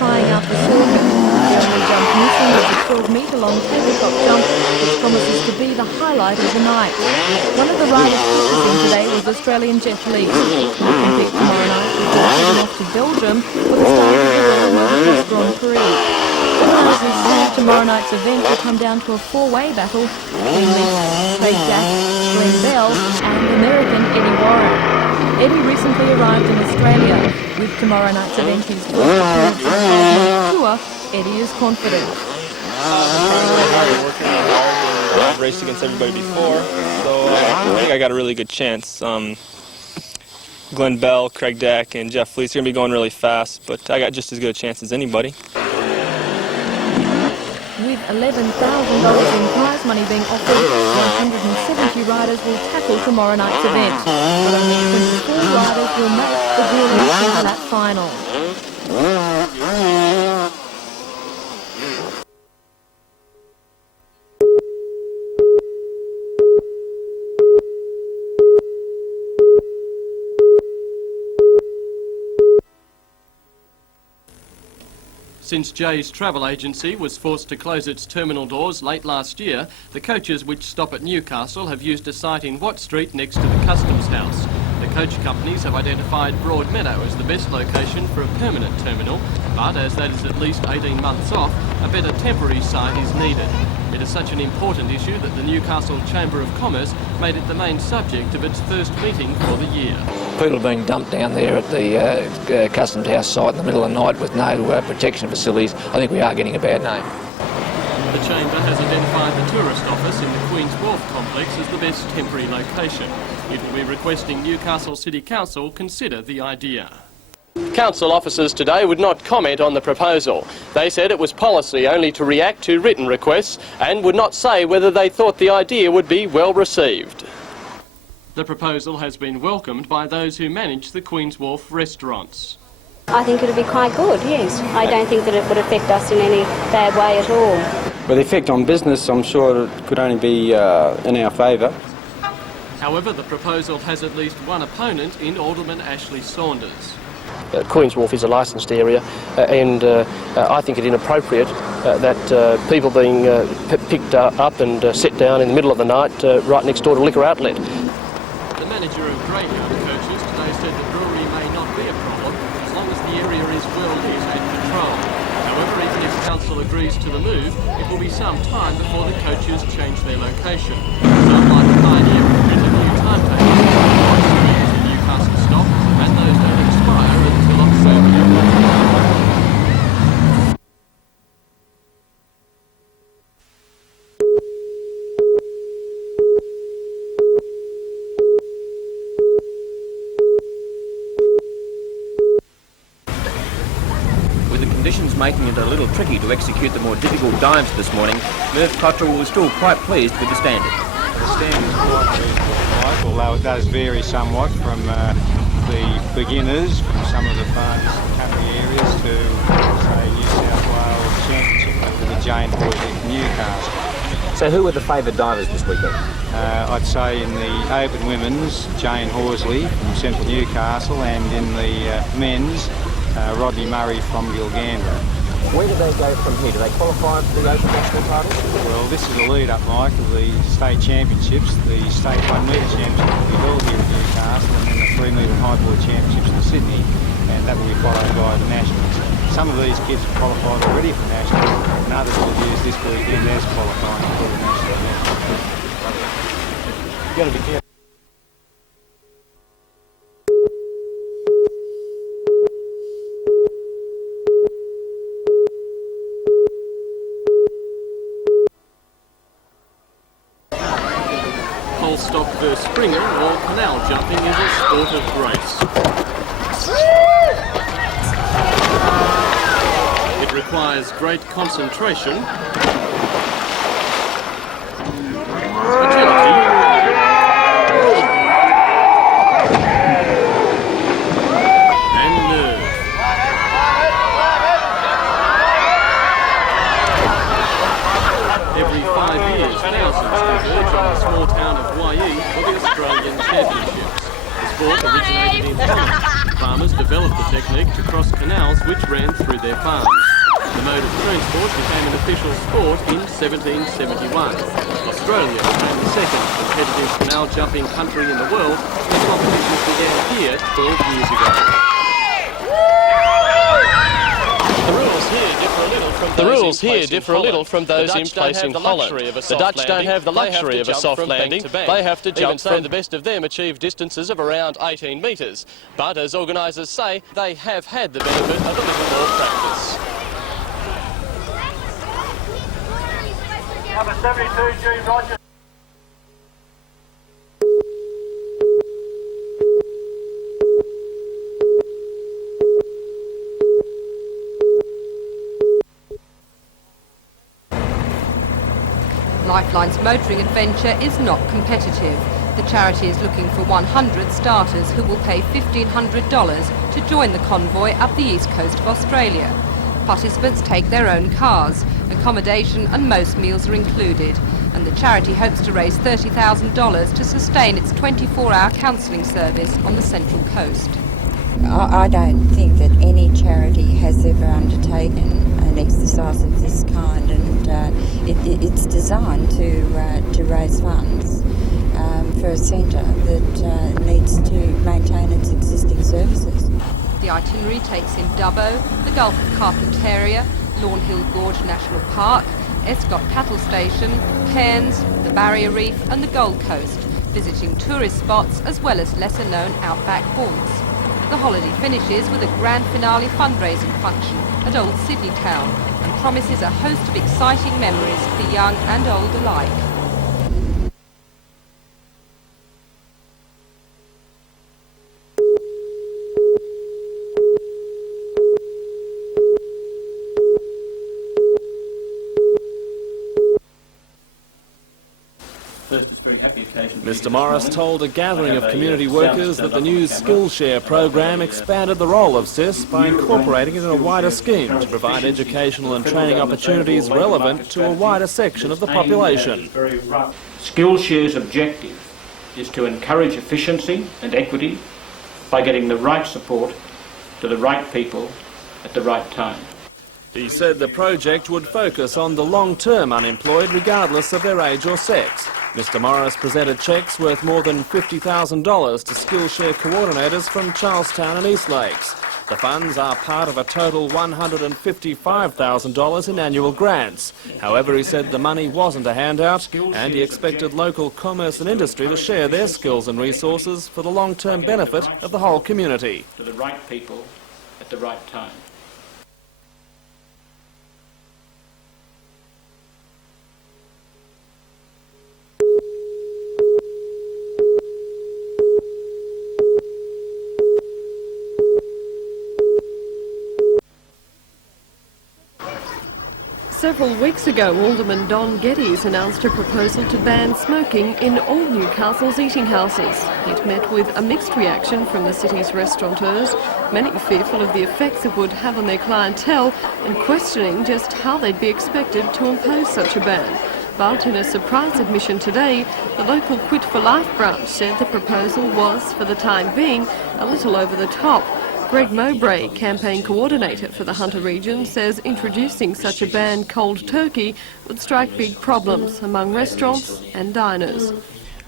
trying out the circuit. The only jump missing is a 12-metre-long tabletop jump, which promises to be the highlight of the night. One of the riders practicing today was Australian Jeff Lee, who will compete tomorrow night before heading off to Belgium for the start of the World Motocross Grand Prix. The winners who start tomorrow night's event will come down to a four-way battle between Strait, Glenn Bell and American Eddie Warren. Eddie recently arrived in Australia. With tomorrow night's event his first appearance on the tour, Eddie is confident. I've raced against everybody before, so I think I got a really good chance. Glenn Bell, Craig Dack, and Jeff Fleet's going to be going really fast, but I got just as good a chance as anybody. With $11,000 in prize money being offered, 170 riders will tackle tomorrow night's event, but only 24 riders will make the grueling that final. Since Jay's travel agency was forced to close its terminal doors late last year, the coaches which stop at Newcastle have used a site in Watt Street next to the Customs House. The coach companies have identified Broadmeadow as the best location for a permanent terminal, but as that is at least 18 months off, a better temporary site is needed. It is such an important issue that the Newcastle Chamber of Commerce made it the main subject of its first meeting for the year. People are being dumped down there at the Customs House site in the middle of the night with no protection facilities. I think we are getting a bad name. The Chamber has identified the tourist office in the Queen's Wharf complex as the best temporary location. It will be requesting Newcastle City Council consider the idea. Council officers today would not comment on the proposal. They said it was policy only to react to written requests and would not say whether they thought the idea would be well received. The proposal has been welcomed by those who manage the Queen's Wharf restaurants. I think it would be quite good, yes. I don't think that it would affect us in any bad way at all. Well, the effect on business, I'm sure it could only be in our favour. However, the proposal has at least one opponent in Alderman Ashley Saunders. Queen's Wharf is a licensed area and I think it inappropriate that people being picked up and set down in the middle of the night right next door to a liquor outlet. The manager of Greyhound Coaches today said the brewery may not be a problem as long as the area is well lit and controlled. However, even if council agrees to the move, it will be some time before the coaches change their location. So unlike the Pioneer with a new timetable, the Newcastle stop and those don't expire until October. Conditions making it a little tricky to execute the more difficult dives this morning, Merv Cottrell was still quite pleased with the standard. The standard is quite reasonable, Mike, although it does vary somewhat from the beginners from some of the far distant country areas to, say, New South Wales Championship with the Jane boys at Newcastle. So who were the favoured divers this weekend? I'd say in the open women's, Jane Horsley from Central Newcastle, and in the men's, Rodney Murray from Gilgandra. Where do they go from here? Do they qualify for the Open National title? Well, this is a lead-up, Mike, of the state championships. The state 1 metre championship will be held here at Newcastle, and then the 3 metre highboard championships in Sydney, and that will be followed by the nationals. Some of these kids have qualified already for nationals, and others will use this weekend as qualifying for the national. You've got to be careful. Stock versus Springer or canal jumping is a sport of grace. It requires great concentration, agility, and nerve. Every 5 years, thousands converge on the small town of Hawaii for the Australian Championships. The sport originated in Holland. farmers developed the technique to cross canals which ran through their farms. The mode of transport became an official sport in 1771. Australia became the second competitive canal jumping country in the world, and the competitions began here 12 years ago. The rules here differ a little from those in place in Holland. The Dutch don't have the luxury of a soft landing. They have to jump from... the best of them achieve distances of around 18 metres. But as organisers say, they have had the benefit of a little more practice. Number 72, G. Rogers. Lifeline's motoring adventure is not competitive. The charity is looking for 100 starters who will pay $1,500 to join the convoy up the east coast of Australia. Participants take their own cars, accommodation and most meals are included, and the charity hopes to raise $30,000 to sustain its 24-hour counselling service on the Central Coast. I don't think that any charity has ever undertaken an exercise of this kind, and it's designed to raise funds for a centre that needs to maintain its existing services. The itinerary takes in Dubbo, the Gulf of Carpentaria, Lawnhill Gorge National Park, Escott Cattle Station, Cairns, the Barrier Reef and the Gold Coast, visiting tourist spots as well as lesser-known outback haunts. The holiday finishes with a grand finale fundraising function at Old Sydney Town and promises a host of exciting memories for young and old alike. Mr Morris told a gathering of community workers that the new Skillshare program expanded the role of CIS by incorporating it in a wider scheme to provide educational and training opportunities relevant to a wider section of the population. Skillshare's objective is to encourage efficiency and equity by getting the right support to the right people at the right time. He said the project would focus on the long-term unemployed regardless of their age or sex. Mr Morris presented cheques worth more than $50,000 to Skillshare coordinators from Charlestown and East Lakes. The funds are part of a total $155,000 in annual grants. However, he said the money wasn't a handout and he expected local commerce and industry to share their skills and resources for the long-term benefit of the whole community. To the right people at the right time. Several weeks ago, Alderman Don Geddes announced a proposal to ban smoking in all Newcastle's eating houses. It met with a mixed reaction from the city's restaurateurs, many fearful of the effects it would have on their clientele and questioning just how they'd be expected to impose such a ban. But in a surprise admission today, the local Quit for Life branch said the proposal was, for the time being, a little over the top. Greg Mowbray, campaign coordinator for the Hunter region, says introducing such a ban cold turkey would strike big problems among restaurants and diners.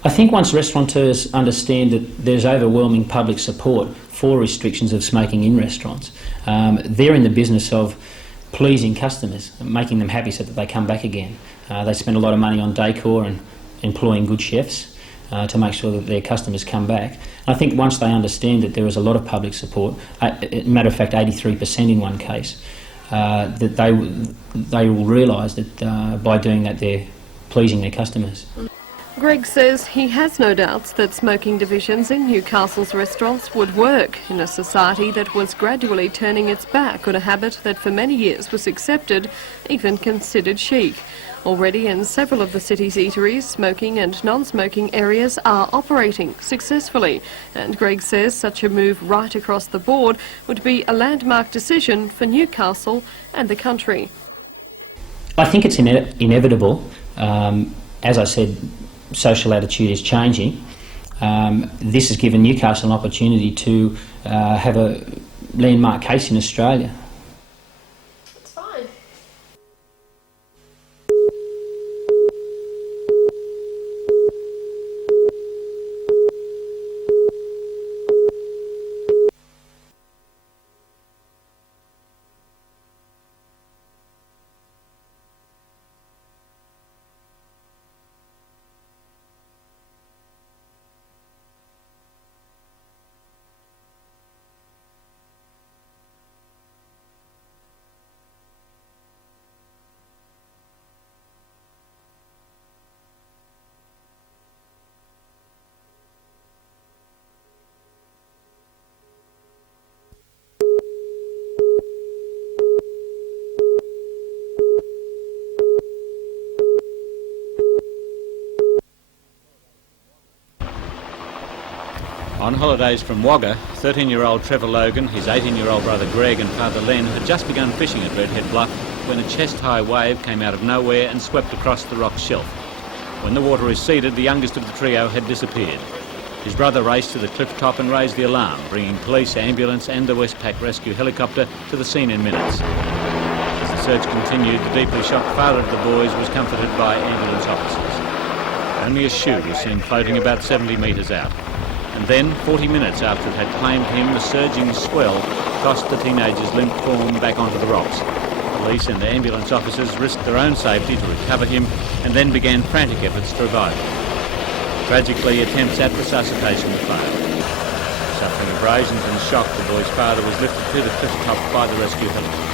I think once restaurateurs understand that there's overwhelming public support for restrictions of smoking in restaurants, they're in the business of pleasing customers, making them happy so that they come back again. They spend a lot of money on decor and employing good chefs to make sure that their customers come back. I think once they understand that there is a lot of public support, matter of fact 83% in one case, that they will realise that by doing that they're pleasing their customers. Greg says he has no doubts that smoking divisions in Newcastle's restaurants would work in a society that was gradually turning its back on a habit that for many years was accepted, even considered chic. Already in several of the city's eateries, smoking and non-smoking areas are operating successfully, and Greg says such a move right across the board would be a landmark decision for Newcastle and the country. I think it's inevitable. As I said, social attitude is changing. This has given Newcastle an opportunity to have a landmark case in Australia. It's fine. On holidays from Wagga, 13-year-old Trevor Logan, his 18-year-old brother Greg and father Len had just begun fishing at Redhead Bluff when a chest-high wave came out of nowhere and swept across the rock shelf. When the water receded, the youngest of the trio had disappeared. His brother raced to the cliff top and raised the alarm, bringing police, ambulance and the Westpac rescue helicopter to the scene in minutes. As the search continued, the deeply shocked father of the boys was comforted by ambulance officers. Only a shoe was seen floating about 70 metres out. And then, 40 minutes after it had claimed him, the surging swell tossed the teenager's limp form back onto the rocks. Police and ambulance officers risked their own safety to recover him and then began frantic efforts to revive him. Tragically, attempts at resuscitation failed. Suffering abrasions and shock, the boy's father was lifted to the cliff top by the rescue helicopter.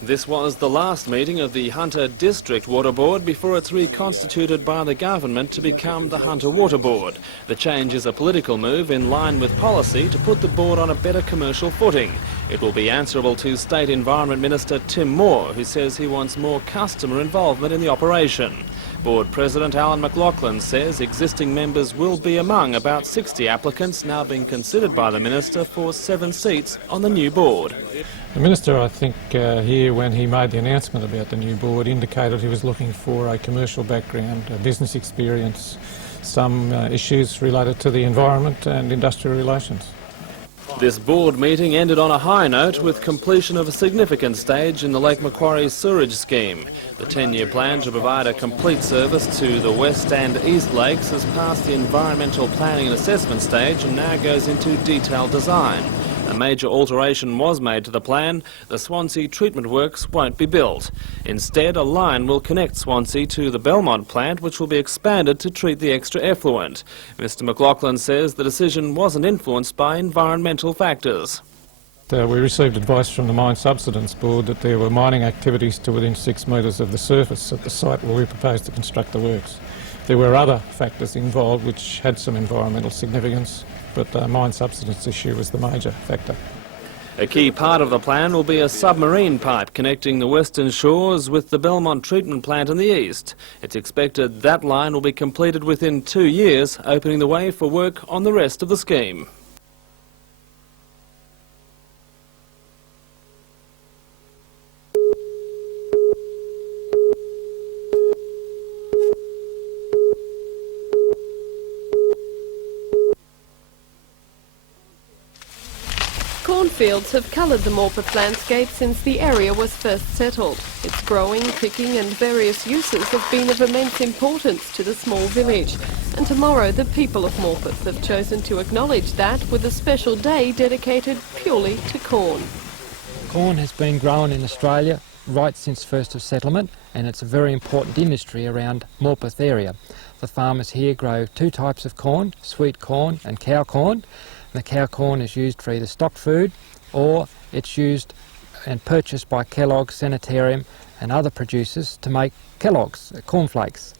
This was the last meeting of the Hunter District Water Board before it's reconstituted by the government to become the Hunter Water Board. The change is a political move in line with policy to put the board on a better commercial footing. It will be answerable to State Environment Minister Tim Moore, who says he wants more customer involvement in the operation. Board President Alan McLaughlin says existing members will be among about 60 applicants now being considered by the Minister for 7 seats on the new board. The Minister, I think, here when he made the announcement about the new board indicated he was looking for a commercial background, a business experience, some issues related to the environment and industrial relations. This board meeting ended on a high note with completion of a significant stage in the Lake Macquarie sewerage scheme. The 10-year plan to provide a complete service to the West and East Lakes has passed the environmental planning and assessment stage and now goes into detailed design. A major alteration was made to the plan. The Swansea treatment works won't be built. Instead, a line will connect Swansea to the Belmont plant, which will be expanded to treat the extra effluent. Mr McLaughlin says the decision wasn't influenced by environmental factors. We received advice from the Mine Subsidence Board that there were mining activities to within 6 metres of the surface at the site where we proposed to construct the works. There were other factors involved which had some environmental significance, but the mine subsidence issue was the major factor. A key part of the plan will be a submarine pipe connecting the western shores with the Belmont treatment plant in the east. It's expected that line will be completed within 2 years, opening the way for work on the rest of the scheme. Cornfields have coloured the Morpeth landscape since the area was first settled. Its growing, picking and various uses have been of immense importance to the small village. And tomorrow the people of Morpeth have chosen to acknowledge that with a special day dedicated purely to corn. Corn has been grown in Australia right since first of settlement, and it's a very important industry around Morpeth area. The farmers here grow 2 types of corn, sweet corn and cow corn. The cow corn is used for either stock food or it's used and purchased by Kellogg's, Sanitarium and other producers to make Kellogg's cornflakes.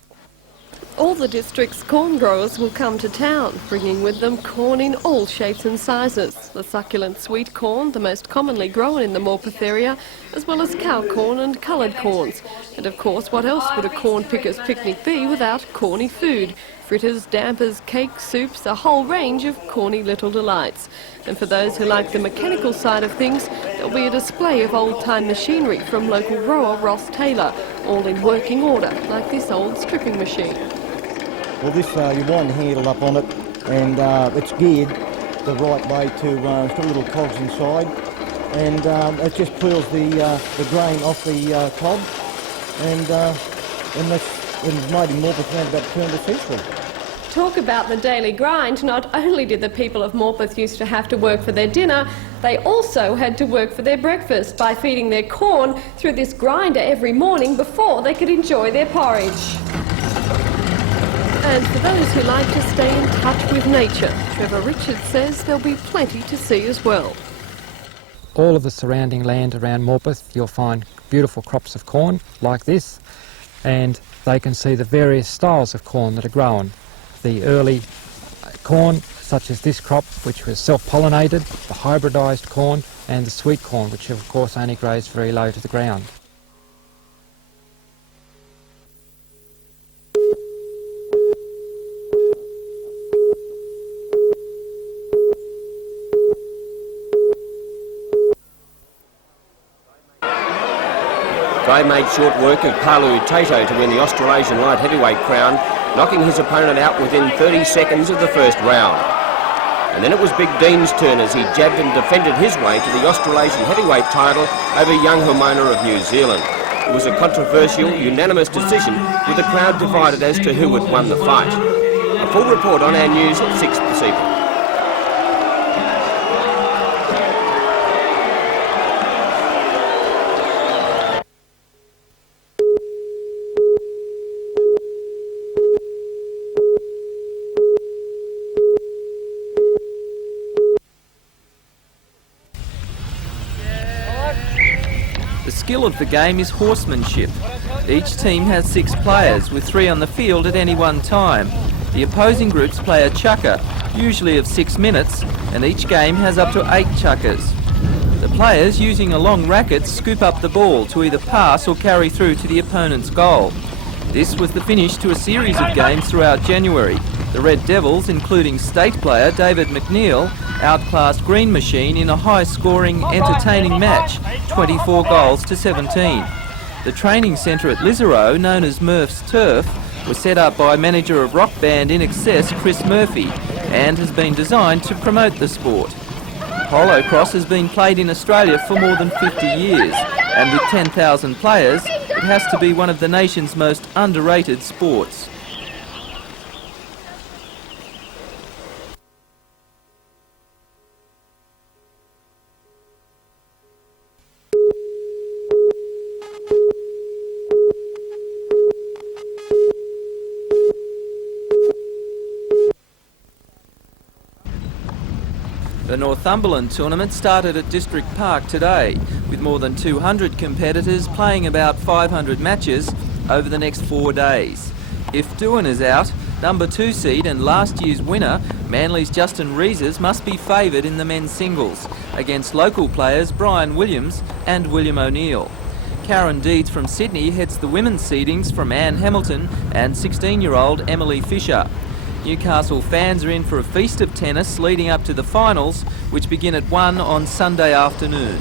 All the district's corn growers will come to town, bringing with them corn in all shapes and sizes. The succulent sweet corn, the most commonly grown in the Morpeth area, as well as cow corn and coloured corns. And of course, what else would a corn picker's picnic be without corny food? Fritters, dampers, cakes, soups, a whole range of corny little delights. And for those who like the mechanical side of things, there'll be a display of old-time machinery from local grower Ross Taylor, all in working order, like this old stripping machine. Well, this, you wind the handle up on it, and it's geared the right way to, it's got little cogs inside, and it just peels the grain off the cob, and that's made in Morpeth around about 200 feet. Talk about the daily grind. Not only did the people of Morpeth used to have to work for their dinner, they also had to work for their breakfast by feeding their corn through this grinder every morning before they could enjoy their porridge. And for those who like to stay in touch with nature, Trevor Richards says there'll be plenty to see as well. All of the surrounding land around Morpeth, you'll find beautiful crops of corn like this, and they can see the various styles of corn that are grown. The early corn, such as this crop, which was self-pollinated, the hybridised corn, and the sweet corn, which of course only grows very low to the ground. Guy made short work of Palu Tato to win the Australasian light heavyweight crown, knocking his opponent out within 30 seconds of the first round. And then it was Big Dean's turn as he jabbed and defended his way to the Australasian heavyweight title over young Homona of New Zealand. It was a controversial, unanimous decision, with the crowd divided as to who had won the fight. A full report on our news at 6 this evening. The skill of the game is horsemanship. Each team has 6 players, with 3 on the field at any one time. The opposing groups play a chukker, usually of 6 minutes, and each game has up to 8 chukkers. The players, using a long racket, scoop up the ball to either pass or carry through to the opponent's goal. This was the finish to a series of games throughout January. The Red Devils, including state player David McNeil, outclassed Green Machine in a high-scoring, entertaining match, 24 goals to 17. The training centre at Lisarow, known as Murph's Turf, was set up by manager of rock band In Excess, Chris Murphy, and has been designed to promote the sport. Polo cross has been played in Australia for more than 50 years, and with 10,000 players, it has to be one of the nation's most underrated sports. The Northumberland tournament started at District Park today, with more than 200 competitors playing about 500 matches over the next 4 days. If Doohan is out, number 2 seed and last year's winner, Manly's Justin Reeses, must be favoured in the men's singles against local players Brian Williams and William O'Neill. Karen Deeds from Sydney heads the women's seedings from Anne Hamilton and 16-year-old Emily Fisher. Newcastle fans are in for a feast of tennis leading up to the finals, which begin at 1 on Sunday afternoon.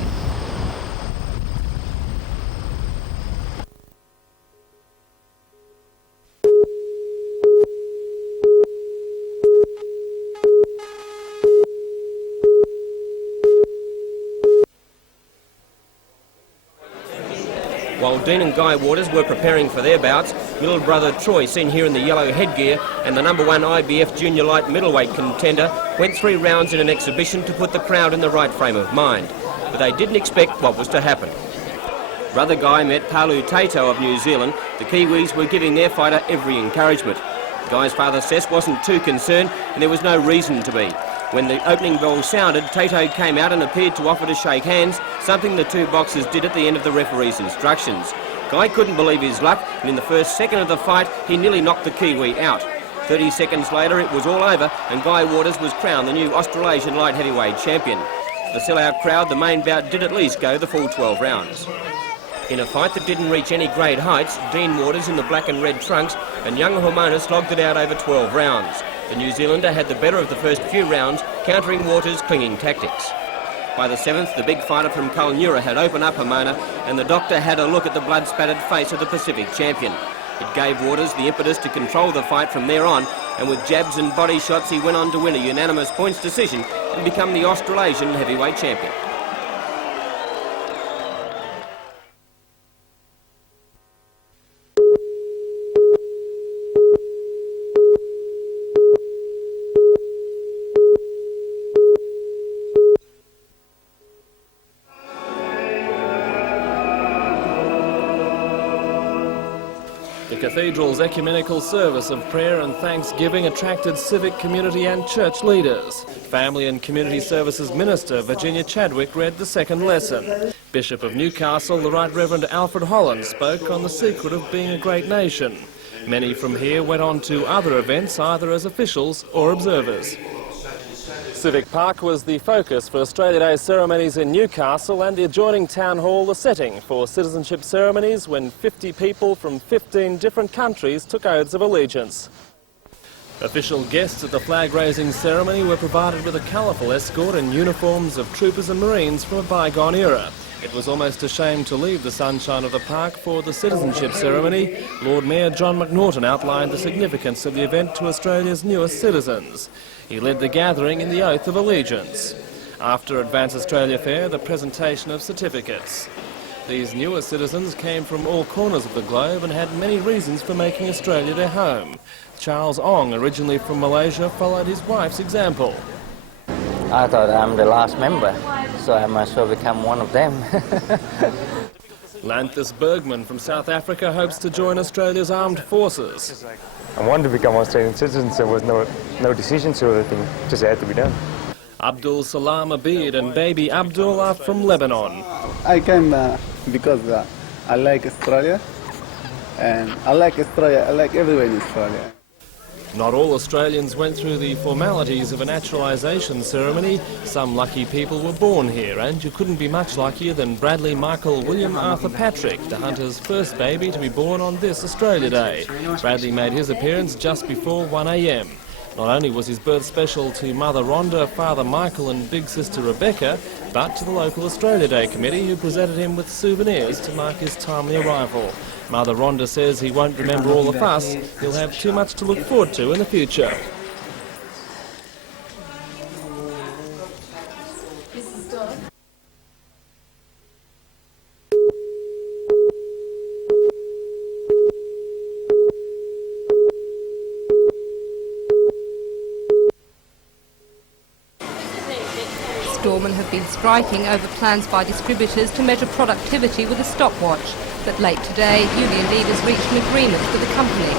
While Dean and Guy Waters were preparing for their bouts, little brother Troy, seen here in the yellow headgear, and the number 1 IBF junior light middleweight contender, went 3 rounds in an exhibition to put the crowd in the right frame of mind. But they didn't expect what was to happen. Brother Guy met Palu Tato of New Zealand. The Kiwis were giving their fighter every encouragement. Guy's father Sess wasn't too concerned, and there was no reason to be. When the opening bell sounded, Tato came out and appeared to offer to shake hands, something the 2 boxers did at the end of the referee's instructions. Guy couldn't believe his luck, and in the first second of the fight, he nearly knocked the Kiwi out. 30 seconds later, it was all over, and Guy Waters was crowned the new Australasian light heavyweight champion. For the sellout crowd, the main bout did at least go the full 12 rounds. In a fight that didn't reach any great heights, Dean Waters in the black and red trunks and young Hormonas slogged it out over 12 rounds. The New Zealander had the better of the first few rounds, countering Waters' clinging tactics. By the 7th, the big fighter from Kulnura had opened up Hormona, and the doctor had a look at the blood-spattered face of the Pacific champion. It gave Waters the impetus to control the fight from there on, and with jabs and body shots he went on to win a unanimous points decision and become the Australasian heavyweight champion. The Cathedral's ecumenical service of prayer and thanksgiving attracted civic, community and church leaders. Family and Community Services Minister Virginia Chadwick read the second lesson. Bishop of Newcastle, the Right Reverend Alfred Holland, spoke on the secret of being a great nation. Many from here went on to other events, either as officials or observers. Civic Park was the focus for Australia Day ceremonies in Newcastle, and the adjoining town hall the setting for citizenship ceremonies when 50 people from 15 different countries took oaths of allegiance. Official guests at the flag-raising ceremony were provided with a colourful escort and uniforms of troopers and marines from a bygone era. It was almost a shame to leave the sunshine of the park for the citizenship ceremony. Lord Mayor John McNaughton outlined the significance of the event to Australia's newest citizens. He led the gathering in the Oath of Allegiance. After Advance Australia Fair, the presentation of certificates. These newer citizens came from all corners of the globe and had many reasons for making Australia their home. Charles Ong, originally from Malaysia, followed his wife's example. I thought I'm the last member, so I might as well become one of them. Lanthus Bergman from South Africa hopes to join Australia's armed forces. I wanted to become Australian citizen, so there was no decision, so everything just had to be done. Abdul Salam Abid and baby Abdul are from Lebanon. I came because I like Australia, and I like everywhere in Australia. Not all Australians went through the formalities of a naturalisation ceremony. Some lucky people were born here, and you couldn't be much luckier than Bradley Michael William Arthur Patrick, the hunter's first baby to be born on this Australia Day. Bradley made his appearance just before 1 a.m. Not only was his birth special to Mother Rhonda, Father Michael and Big Sister Rebecca, but to the local Australia Day committee, who presented him with souvenirs to mark his timely arrival. Mother Rhonda says he won't remember all the fuss. He'll have too much to look forward to in the future. Storemen have been striking over plans by distributors to measure productivity with a stopwatch. But late today, union leaders reached an agreement with the company.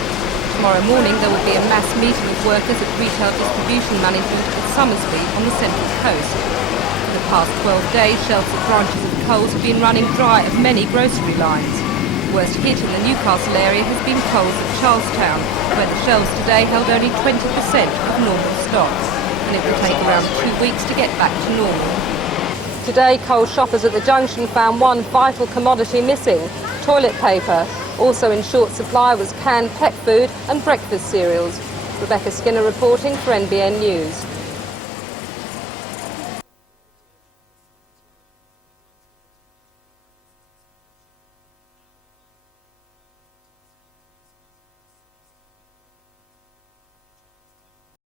Tomorrow morning there will be a mass meeting of workers at retail distribution management at Somersby on the Central Coast. For the past 12 days, shelves at branches of Coles have been running dry of many grocery lines. The worst hit in the Newcastle area has been Coles at Charlestown, where the shelves today held only 20% of normal stock. And it will take around 2 weeks to get back to normal. Today, Coles shoppers at the junction found one vital commodity missing: toilet paper. Also in short supply was canned pet food and breakfast cereals. Rebecca Skinner reporting for NBN News.